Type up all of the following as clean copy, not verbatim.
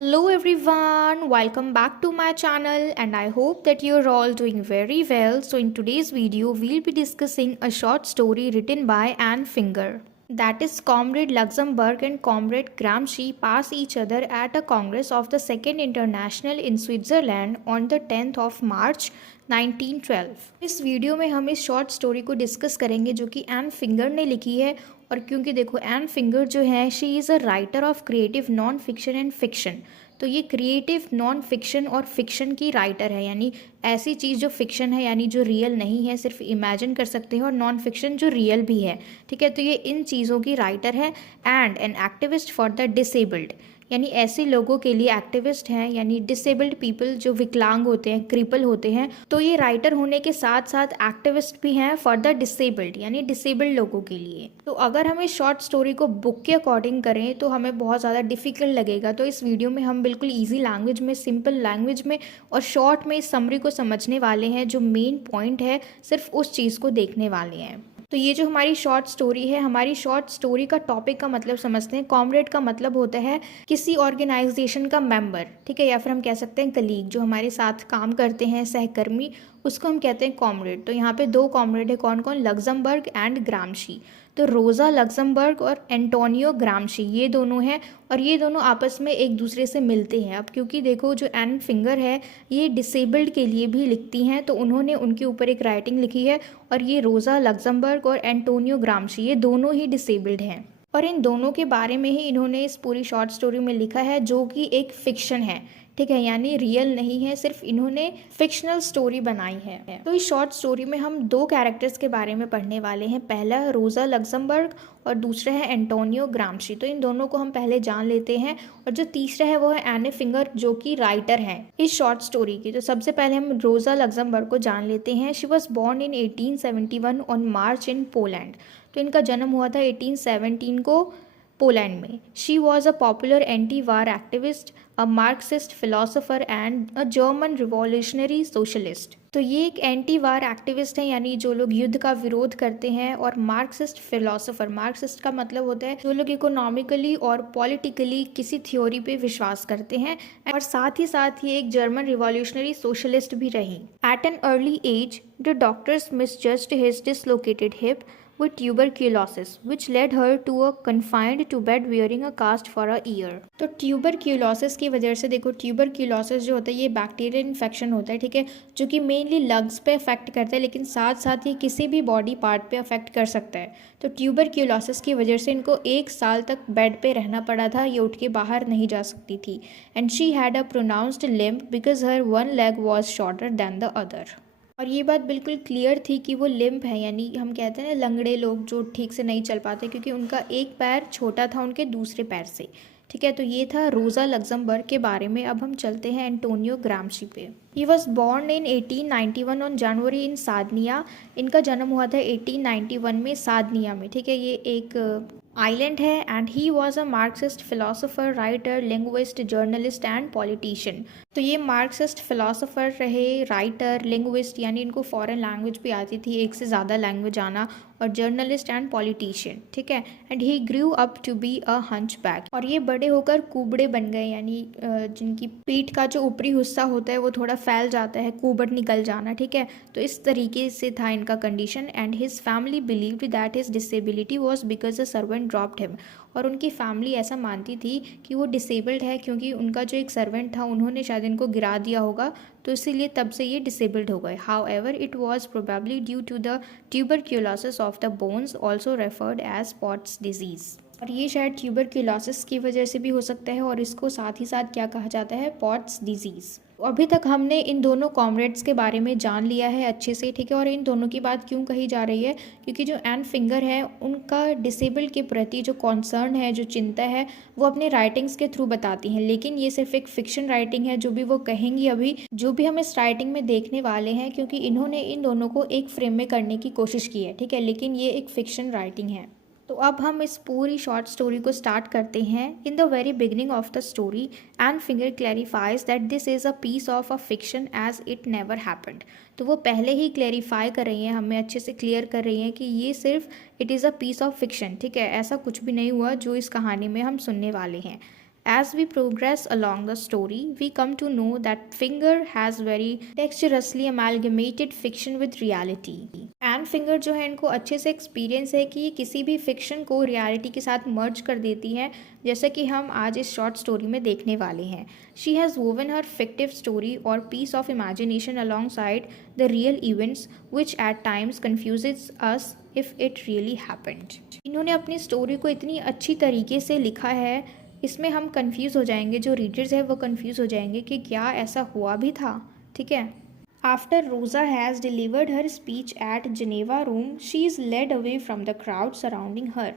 Hello everyone, welcome back to my channel and I hope that you're all doing very well. So in today's video, we'll be discussing a short story written by Anne Finger. That is, Comrade Luxembourg and Comrade Gramsci pass each other at a congress of the Second International in Switzerland on the 10th of March 1912। इस video में हम इस short story को discuss करेंगे जो कि N finger ने लिखी है। और क्योंकि देखो एन फिंगर जो है she is a writer of creative non fiction and fiction, तो ये क्रिएटिव नॉन फिक्शन और फिक्शन की राइटर है, यानी ऐसी चीज़ जो फिक्शन है यानी जो रियल नहीं है, सिर्फ इमेजिन कर सकते हैं, और नॉन फिक्शन जो रियल भी है। ठीक है, तो ये इन चीज़ों की राइटर है। And an activist for the disabled, यानी ऐसे लोगों के लिए एक्टिविस्ट हैं, यानी डिसेबल्ड पीपल जो विकलांग होते हैं, क्रिपल होते हैं। तो ये राइटर होने के साथ साथ एक्टिविस्ट भी हैं फॉर द डिसेबल्ड, यानी डिसेबल्ड लोगों के लिए। तो अगर हम इस शॉर्ट स्टोरी को बुक के अकॉर्डिंग करें तो हमें बहुत ज़्यादा डिफिकल्ट लगेगा। तो इस वीडियो में हम बिल्कुल ईजी लैंग्वेज में, सिंपल लैंग्वेज में और शॉर्ट में इस समरी को समझने वाले हैं। जो मेन पॉइंट है सिर्फ उस चीज़ को देखने वाले हैं। तो ये जो हमारी शॉर्ट स्टोरी है, हमारी शॉर्ट स्टोरी का टॉपिक का मतलब समझते हैं। कॉमरेड का मतलब होता है किसी ऑर्गेनाइजेशन का मेंबर, ठीक है, या फिर हम कह सकते हैं कलीग, जो हमारे साथ काम करते हैं, सहकर्मी, उसको हम कहते हैं कॉमरेड। तो यहाँ पे दो कॉमरेड है, कौन कौन? Luxembourg and ग्रामशी। तो रोज़ा लग्जमबर्ग और एंटोनियो ग्रामशी ये दोनों हैं, और ये दोनों आपस में एक दूसरे से मिलते हैं। अब क्योंकि देखो जो एन फिंगर है ये डिसेबल्ड के लिए भी लिखती हैं, तो उन्होंने उनके ऊपर एक राइटिंग लिखी है। और ये रोज़ा लग्जमबर्ग और एंटोनियो ग्रामशी ये दोनों ही डिसेबल्ड हैं, और इन दोनों के बारे में ही इन्होंने इस पूरी शॉर्ट स्टोरी में लिखा है, जो कि एक फिक्शन है। ठीक है, यानी रियल नहीं है, सिर्फ इन्होंने फिक्शनल स्टोरी बनाई है। तो इस शॉर्ट स्टोरी में हम दो कैरेक्टर्स के बारे में पढ़ने वाले हैं। पहला है रोज़ा लग्जमबर्ग और दूसरा है एंटोनियो ग्रामशी। तो इन दोनों को हम पहले जान लेते हैं। और जो तीसरा है वो है एने फिंगर, जो कि राइटर हैं इस शॉर्ट स्टोरी की। तो सबसे पहले हम रोज़ा लग्जमबर्ग को जान लेते हैं। She was born in 1871 on March in Poland. तो इनका जन्म हुआ था 1817 को पोलैंड में। She was a popular anti war activist, a Marxist philosopher and a German revolutionary socialist. तो ये एक एंटी वार एक्टिविस्ट है, यानी जो लोग युद्ध का विरोध करते हैं, और मार्क्सिस्ट फिलोसोफर, मार्क्सिस्ट का मतलब होता है जो लोग इकोनॉमिकली और पॉलिटिकली किसी थ्योरी पे विश्वास करते हैं, और साथ ही एक जर्मन रिवॉल्यूशनरी सोशलिस्ट भी रही। At an early age the doctors misjudged his dislocated hip with tuberculosis, which led her to a confined to bed wearing a cast for a year। तो ट्यूबरक्यूलोसिस की वजह से, देखो ट्यूबरक्यूलोसिस जो होता है ये बैक्टीरियल इन्फेक्शन होता है, ठीक है, जो कि मेनली लंग्स पे अफेक्ट करता है, लेकिन साथ साथ ये किसी भी बॉडी पार्ट पे अफेक्ट कर सकता है। तो ट्यूबरक्यूलोसिस की वजह से इनको 1 साल तक बेड पे रहना पड़ा था, ये उठ के बाहर नहीं जा सकती थी। And she had a pronounced limp because her one leg was shorter than the other. और ये बात बिल्कुल क्लियर थी कि वो लिम्प है, यानी हम कहते हैं ना लंगड़े लोग जो ठीक से नहीं चल पाते, क्योंकि उनका एक पैर छोटा था उनके दूसरे पैर से। ठीक है, तो ये था रोज़ा लग्जमबर्ग के बारे में। अब हम चलते हैं एंटोनियो ग्रामशी पे। He was born in 1891 on January in Sardinia. इनका जन्म हुआ था 1891 में सादनिया में। ठीक है, ये एक आइलैंड है। And he was a Marxist philosopher, writer, linguist, journalist and politician. तो ये मार्क्सिस्ट फिलोसोफर रहे, राइटर, लिंग्विस्ट, यानी इनको फॉरेन लैंग्वेज भी आती थी, एक से ज़्यादा लैंग्वेज आना, और जर्नलिस्ट एंड पॉलिटिशियन। ठीक है, and he grew up to be a hunchback. और ये बड़े होकर कुबड़े बन गए, यानी जिनकी पीठ का जो ऊपरी हिस्सा होता है वो थोड़ा फैल जाता है, कुबड़ निकल जाना। ठीक है, तो इस तरीके से था इनका condition. And his family believed that his disability was because a servant dropped him. और उनकी फैमिली ऐसा मानती थी कि वो डिसेबल्ड है क्योंकि उनका जो एक सर्वेंट था उन्होंने शायद इनको गिरा दिया होगा, तो इसीलिए तब से ये डिसेबल्ड हो गए। However it was probably due to the tuberculosis of the bones, also referred as Pott's disease. और ये शायद ट्यूबरक्यूलोसिस की वजह से भी हो सकता है, और इसको साथ ही साथ क्या कहा जाता है? Pots disease. अभी तक हमने इन दोनों कॉमरेड्स के बारे में जान लिया है अच्छे से। ठीक है, और इन दोनों की बात क्यों कही जा रही है? क्योंकि जो एन फिंगर है उनका डिसेबल्ड के प्रति जो कॉन्सर्न है, जो चिंता है, वो अपने राइटिंग्स के थ्रू बताती हैं। लेकिन ये सिर्फ एक फिक्शन राइटिंग है, जो भी वो कहेंगी अभी, जो भी हम इस राइटिंग में देखने वाले हैं, क्योंकि इन्होंने इन दोनों को एक फ्रेम में करने की कोशिश की है। ठीक है, लेकिन ये एक फिक्शन राइटिंग है। तो अब हम इस पूरी शॉर्ट स्टोरी को स्टार्ट करते हैं। In the very beginning of the story Anne Finger clarifies that this is a piece of a fiction as it never happened. तो वो पहले ही क्लैरिफाई कर रही हैं, हमें अच्छे से क्लियर कर रही हैं कि ये सिर्फ it is a piece of fiction. ठीक है, ऐसा कुछ भी नहीं हुआ जो इस कहानी में हम सुनने वाले हैं। As we progress along the story, we come to know that Finger has very dexterously amalgamated fiction with reality. And finger जो है इनको अच्छे से एक्सपीरियंस है कि ये किसी भी फिक्शन को रियलिटी के साथ मर्ज कर देती हैं, जैसा कि हम आज इस शॉर्ट स्टोरी में देखने वाले हैं. She has woven her fictive story और piece of imagination alongside the real events which at times confuses us if it really happened. इन्होंने अपनी स्टोरी को इतनी अच्छी तरीके से लिखा है, इसमें हम कंफ्यूज हो जाएंगे, जो रीडर्स है वो कंफ्यूज हो जाएंगे कि क्या ऐसा हुआ भी था. ठीक है. After Rosa has delivered her speech at Geneva room, she is led away from the crowd surrounding her.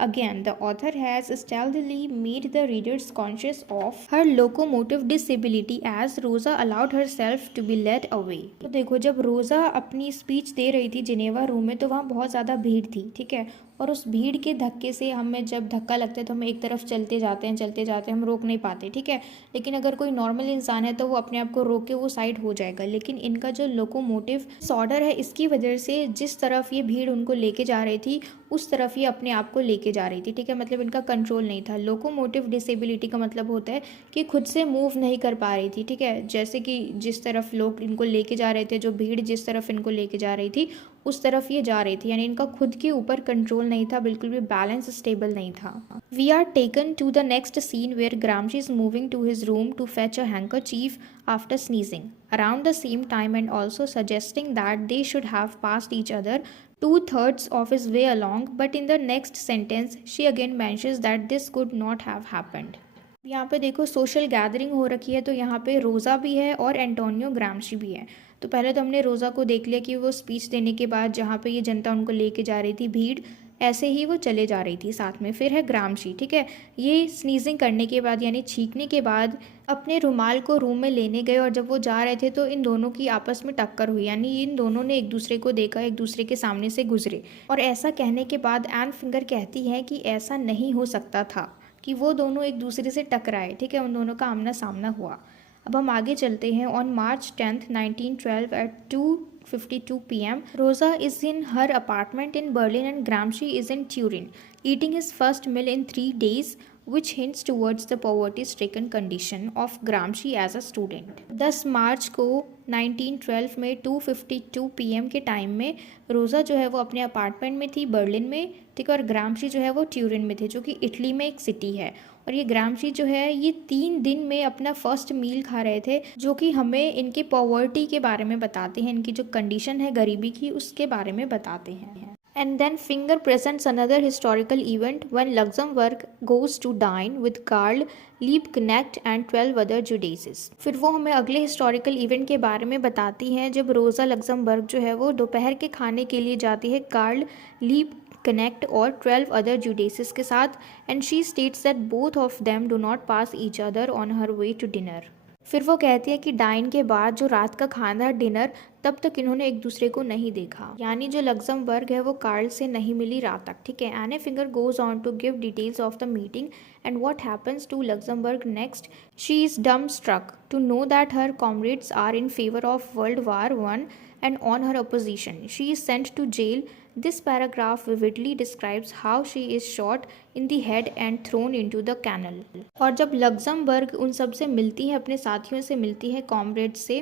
Again, the author has stealthily made the readers conscious of her locomotive disability as Rosa allowed herself to be led away. तो देखो, जब रोज़ा अपनी speech दे रही थी Geneva room में तो वहाँ बहुत ज़्यादा भीड़ थी. ठीक है. और उस भीड़ के धक्के से हमें जब धक्का लगता है तो हम एक तरफ चलते जाते हैं, हम रोक नहीं पाते. ठीक है. लेकिन अगर कोई नॉर्मल इंसान है तो वो अपने आप को रोक के वो साइड हो जाएगा. लेकिन इनका जो लोकोमोटिव डिसऑर्डर है, इसकी वजह से जिस तरफ ये भीड़ उनको लेके जा रही थी उस तरफ ये अपने आप को लेके जा रही थी. ठीक है. मतलब इनका कंट्रोल नहीं था. लोकोमोटिव डिसेबिलिटी का मतलब होता है कि खुद से मूव नहीं कर पा रही थी. ठीक है. जैसे कि जिस तरफ लोग इनको लेके जा रहे थे, जो भीड़ जिस तरफ इनको लेके जा रही थी उस तरफ ये जा रही थी, यानी इनका खुद के ऊपर कंट्रोल नहीं था, बिल्कुल भी बैलेंस स्टेबल नहीं था. We are taken to the next scene where Gramsci is moving to his room to fetch a handkerchief after sneezing around the same time and also suggesting that they should have passed each other 2/3 of his way along, but in the next sentence she again mentions that this could not have happened. यहाँ पे देखो social gathering हो रखी है, तो यहाँ पे रोज़ा भी है और एंटोनियो ग्रामशी भी है. तो पहले तो हमने रोज़ा को देख लिया कि वो स्पीच देने के बाद जहाँ पे ये जनता उनको लेके जा रही थी, भीड़ ऐसे ही वो चले जा रही थी साथ में. फिर है ग्रामशी. ठीक है. ये स्नीजिंग करने के बाद यानी छींकने के बाद अपने रुमाल को रूम में लेने गए और जब वो जा रहे थे तो इन दोनों की आपस में टक्कर हुई, यानी इन दोनों ने एक दूसरे को देखा, एक दूसरे के सामने से गुजरे. और ऐसा कहने के बाद एन फिंगर कहती है कि ऐसा नहीं हो सकता था कि वो दोनों एक दूसरे से टकराए. ठीक है. उन दोनों का आमना सामना हुआ. अब हम आगे चलते हैं. On March 10th 1912 at 2:52 p.m. Rosa is in her apartment in Berlin and Gramsci is in Turin, eating his first meal in 3 days, which hints towards the poverty-stricken condition of Gramsci as a student. 10 मार्च को 1912 में 2:52 p.m. के time में रोज़ा जो है वो अपने apartment में थी बर्लिन में. ठीक है. और ग्रामशी जो है वो ट्यूरिन में थे, जो कि इटली में एक सिटी है. और ये ग्रामशी जो है ये 3 दिन में अपना फर्स्ट मील खा रहे थे, जो कि हमें इनके पॉवर्टी के बारे में बताते हैं, इनकी जो कंडीशन है गरीबी की उसके बारे में बताते हैं. And then Finger presents another historical event when Luxembourg goes to dine with Karl Liebknecht and 12 other Judases. फिर वो हमें अगले हिस्टोरिकल इवेंट के बारे में बताती हैं जब रोज़ा लग्जमबर्ग जो है वो दोपहर के खाने के लिए जाती है कार्ल लीबकनेक्ट और 12 अदर जुडेसिस के साथ. And she states that both of them do not pass each other on her way to dinner. फिर वो कहती है कि डाइन के बाद जो रात का खाना डिनर, तब तक इन्होंने एक दूसरे को नहीं देखा, यानी जो लग्जमबर्ग है वो कार्ल से नहीं मिली रात तक. ठीक है. Anne Finger goes on to give details of the meeting and what happens to Luxemburg next. She is dumbstruck to know that her comrades are in favour of World War I and on her opposition. She is sent to jail. This paragraph vividly describes how she is shot in the head and thrown into the canal. और जब Luxembourg उन सब से मिलती है, अपने साथियों से मिलती है, कॉमरेड से,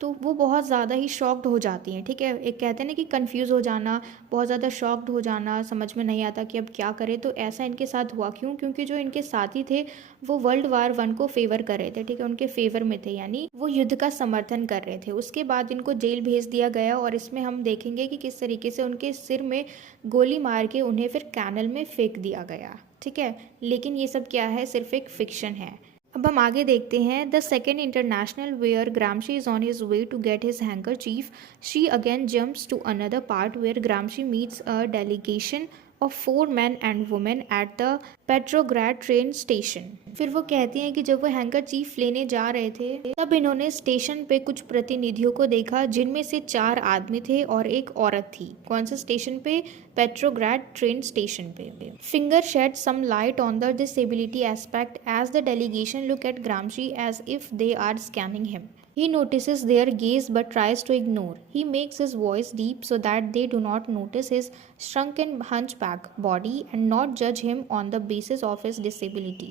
तो वो बहुत ज़्यादा ही शॉक्ड हो जाती हैं. ठीक है. एक कहते हैं ना कि कंफ्यूज हो जाना, बहुत ज़्यादा शॉक्ड हो जाना, समझ में नहीं आता कि अब क्या करें. तो ऐसा इनके साथ हुआ. क्यों? क्योंकि जो इनके साथी थे वो World War I को फेवर कर रहे थे. ठीक है. उनके फेवर में थे, यानी वो युद्ध का समर्थन कर रहे थे. उसके बाद इनको जेल भेज दिया गया और इसमें हम देखेंगे कि किस तरीके से उनके सिर में गोली मार के उन्हें फिर कैनल में फेंक दिया गया. ठीक है. लेकिन ये सब क्या है? सिर्फ एक फिक्शन है. अब हम आगे देखते हैं. The second international where Gramsci is on his way to get his handkerchief. She again jumps to another part where Gramsci meets a delegation of 4 men and women at the Petrograd train station. फिर वो कहती हैं कि जब वो handkerchief लेने जा रहे थे तब इन्होंने स्टेशन पे कुछ प्रतिनिधियों को देखा, जिनमें से 4 आदमी थे और एक औरत थी. कौन सा स्टेशन पे? पेट्रोग्राड ट्रेन स्टेशन पे. Finger shed some light on the disability aspect as the delegation look at Gramsci as if they are scanning him. He notices their gaze but tries to ignore. He makes his voice deep so that they do not notice his shrunken hunchback body and not judge him on the basis of his disability.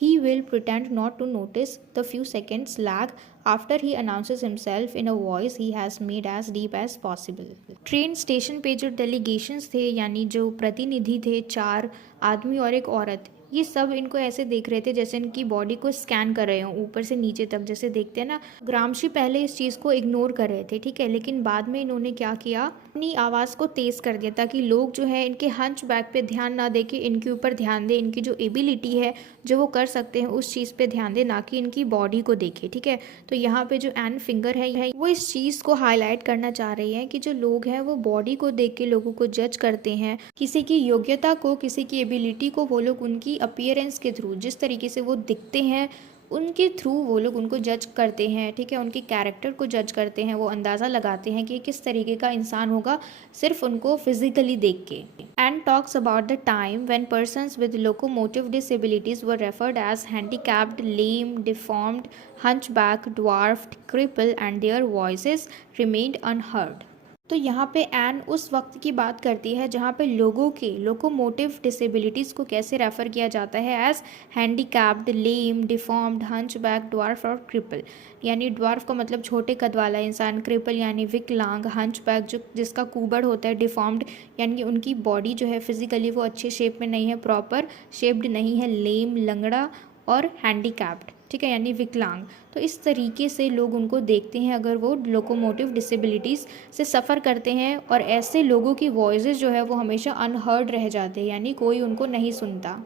he will pretend not to notice the few seconds lag after he announces himself in a voice he has made as deep as possible. Train station पे जो delegations थे, यानी जो प्रतिनिधि थे, 4 आदमी और एक औरत, ये सब इनको ऐसे देख रहे थे जैसे इनकी बॉडी को स्कैन कर रहे हो ऊपर से नीचे तक, जैसे देखते हैं ना। ग्रामशी पहले इस चीज़ को इग्नोर कर रहे थे, ठीक है, लेकिन बाद में इन्होंने क्या किया, अपनी आवाज़ को तेज़ कर दिया ताकि लोग जो है इनके हंच बैक पे ध्यान ना दे के इनके ऊपर ध्यान दे, इनकी जो एबिलिटी है जो वो कर सकते हैं उस चीज़ पे ध्यान दे, ना कि इनकी बॉडी को देखे, ठीक है। तो यहाँ पे जो एन फिंगर है वो इस चीज़ को हाईलाइट करना चाह रही है कि जो लोग हैं वो बॉडी को देख के लोगों को जज करते हैं, किसी की योग्यता को, किसी की एबिलिटी को वो लोग उनकी अपीयरेंस के थ्रू, जिस तरीके से वो दिखते हैं उनके थ्रू वो लोग उनको जज करते हैं, ठीक है, उनके कैरेक्टर को जज करते हैं, वो अंदाज़ा लगाते हैं कि किस तरीके का इंसान होगा सिर्फ उनको फिजिकली देख के। And talks about the time when persons with locomotive disabilities were referred as handicapped, lame, deformed, hunchback, dwarfed, cripple and their voices remained unheard. तो यहाँ पे एन उस वक्त की बात करती है जहाँ पे लोगों के लोकोमोटिव डिसेबिलिटीज़ को कैसे रेफ़र किया जाता है as handicapped, lame, deformed, hunchback, dwarf और क्रिपल। यानी ड्वार्फ का मतलब छोटे कद वाला इंसान, क्रिपल यानी विकलांग, हंचबैक जो जिसका कुबड़ होता है, डिफॉर्म्ड यानी उनकी बॉडी जो है फिजिकली वो अच्छे शेप में नहीं है, प्रॉपर शेप्ड नहीं है, लेम लंगड़ा, और हैंडीकैप्ड, ठीक है, यानी विकलांग। तो इस तरीके से लोग उनको देखते हैं अगर वो लोकोमोटिव डिसेबिलिटीज़ से सफ़र करते हैं, और ऐसे लोगों की वॉइसेस जो है वो हमेशा अनहर्ड रह जाते हैं, यानी कोई उनको नहीं सुनता।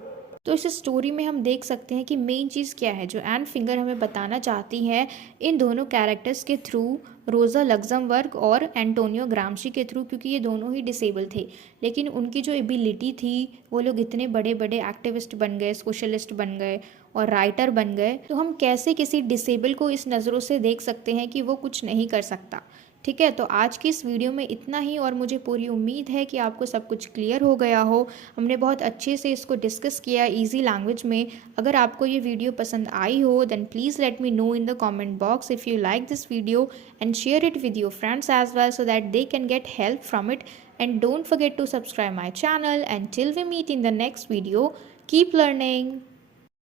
तो इस स्टोरी में हम देख सकते हैं कि मेन चीज़ क्या है जो एन फिंगर हमें बताना चाहती है इन दोनों कैरेक्टर्स के थ्रू, रोज़ा लग्जमबर्ग और एंटोनियो ग्रामशी के थ्रू, क्योंकि ये दोनों ही डिसेबल थे, लेकिन उनकी जो एबिलिटी थी वो लोग इतने बड़े बड़े एक्टिविस्ट बन गए, सोशलिस्ट बन गए और राइटर बन गए। तो हम कैसे किसी डिसेबल को इस नज़रों से देख सकते हैं कि वो कुछ नहीं कर सकता, ठीक है। तो आज की इस वीडियो में इतना ही, और मुझे पूरी उम्मीद है कि आपको सब कुछ क्लियर हो गया हो। हमने बहुत अच्छे से इसको डिस्कस किया इजी लैंग्वेज में। अगर आपको ये वीडियो पसंद आई हो then please let me know in the comment box if you like this video, and share it with your friends as well so that they can get help from it. And don't forget to subscribe my channel. Until we meet in the next video, keep learning.